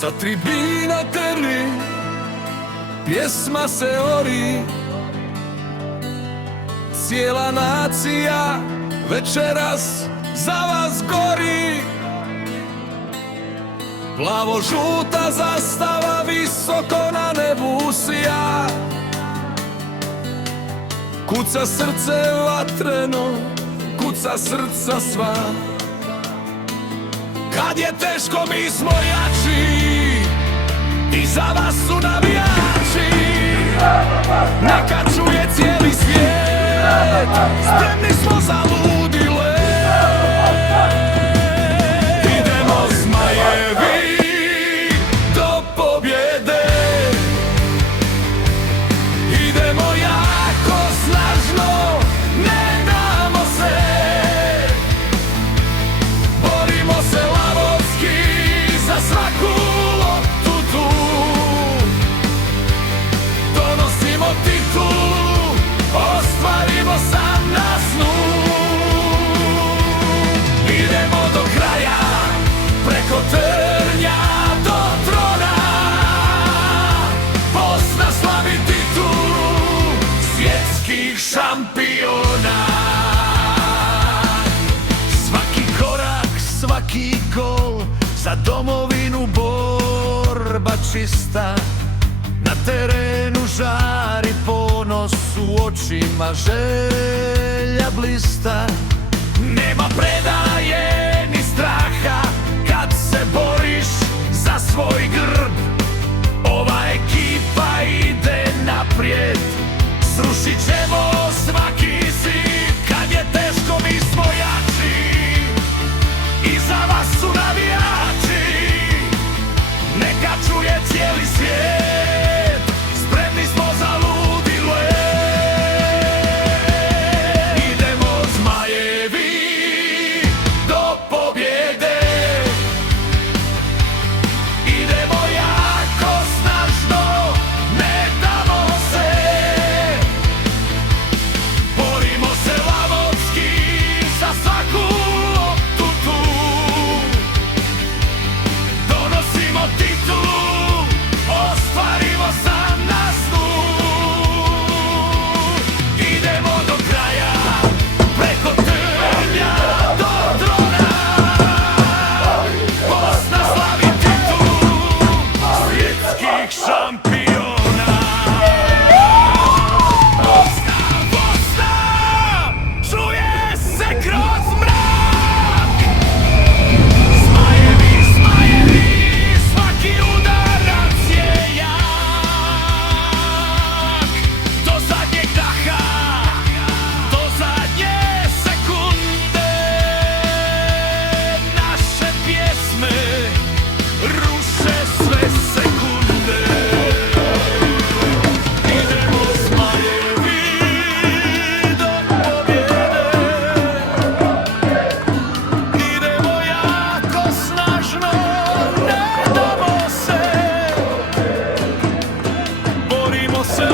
Sa tribina terni pjesma se ori, cijela nacija večeras za vas gori. Plavo-žuta zastava visoko na nebu sija, kuca srce vatreno, kuca srca sva. Kad je teško mi smo jači, i za vas su navijači. Neka čuje cijeli svijet, spremni smo za ludi let. Idemo zmajevi do pobjede, idemo jako snažno, ne damo se. Borimo se lavovski za svaku loptu tu, donosimo titulu, ostvarimo san na snu. Idemo do kraja, preko trnja do trona. Bosna slavi titulu svjetskih šampiona. Svaki korak, svaki gol, za domovinu borba čista. Na terenu žari ponos, u očima želja blista. Nema predaje ni straha kad se boriš za svoj grb. Ova ekipa ide naprijed, srušit ćemo svaki zid. Kad je teško mi smo jači, i za vas su navijači. Neka čuje cijeli svijet, spremni smo za ludi let. Idemo zmajevi do pobjede, idemo jako snažno, ne damo se. Borimo se lavovski za svaku loptu tu, donosimo titulu, ostvarimo san na snu. Idemo do kraja, preko trnja do trona. Bosna slavi titulu svjetskih šampiona. Bosna, Bosna, čuje se kroz mrak. Zmajevi, zmajevi, svaki udarac je jak. Do zadnjeg daha, do zadnje sekunde, naše pjesme ruše sve sekunde. Idemo zmajevi do pobjede, idemo jako snažno, ne damo se. Borimo se